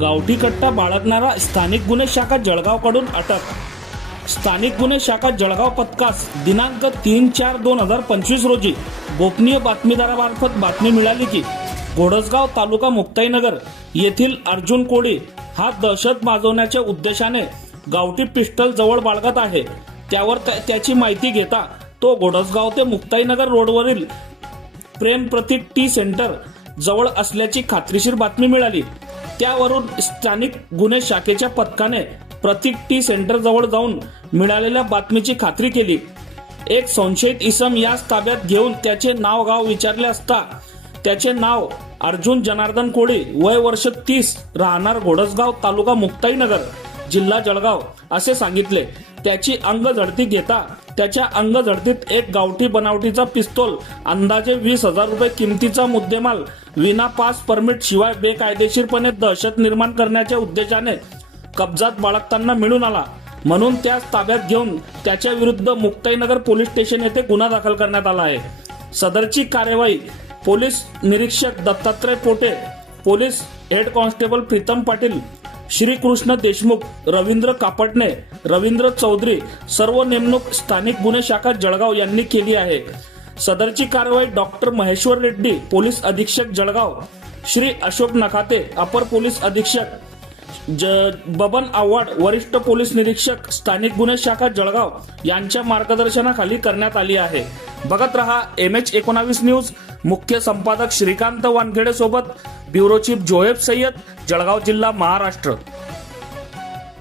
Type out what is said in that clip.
गावठी कट्टा बाळगणारा स्थानिक गुन्हे शाखा जळगावकडून अटक. स्थानिक गुन्हे शाखा जळगाव पथकास दिनांक तीन चार दोन हजार पंचवीस रोजी. गोपनीय बातमीदारामार्फत बातमी मिळाली की घोडसगाव तालुका मुक्ताईनगर येथील अर्जुन कोळी हा दहशत माजवण्याच्या उद्देशाने गावठी पिस्टल जवळ बाळगत आहे. त्यावर त्या- त्याची माहिती घेता तो घोडसगाव ते मुक्ताईनगर रोडवरील प्रेम प्रतीक टी सेंटर जवळ असल्याची खात्रीशीर बातमी मिळाली. त्यावरून स्थानिक गुन्हे शाखेच्या पथकाने प्रतीक टी सेंटर जवळ जाऊन मिळालेल्या बातमीची खात्री केली. एक संशयित इसम याच ताब्यात घेऊन त्याचे नाव गाव विचारले असता त्याचे नाव अर्जुन जनार्दन कोळी वय वर्ष तीस राहणार घोडसगाव तालुका मुक्ताईनगर. जिल्हा जळगाव असे सांगितले. त्याची अंग झडती घेता त्याच्या अंग झडतीत एक गावठी बनावटीचा पिस्तोल अंदाजे वीस हजार रुपये किमतीचा मुद्देमाल विना पास परमिट शिवाय बेकायदेशीरपणे दहशत निर्माण करण्याच्या उद्देशाने कब्जात बाळगताना मिळून आला. म्हणून त्यास ताब्यात घेऊन त्याच्या विरुद्ध मुक्ताईनगर पोलीस स्टेशन येथे गुन्हा दाखल करण्यात आला आहे. सदरची कार्यवाही पोलीस निरीक्षक Dattatray Pote police head constable Pritam Patil Shrikrishna Deshmukh Ravindra Kapatne Ravindra Chaudhari सर्व नेमणूक स्थानिक गुन्हे शाखा जळगाव यांनी केली आहे. सदरची कारवाई डॉक्टर महेश्वर रेड्डी पोलीस अधीक्षक जळगाव श्री अशोक नखाते अपर पोलीस अधीक्षक ज बबन आव्हाड वरिष्ठ पोलीस निरीक्षक स्थानिक गुन्हे शाखा जळगाव यांच्या मार्गदर्शनाखाली करण्यात आली आहे. बघत रहा एम एच एकोणावीस न्यूज. मुख्य संपादक श्रीकांत वानखेडे सोबत ब्युरो चीफ जोएब सय्यद जळगाव जिल्हा महाराष्ट्र.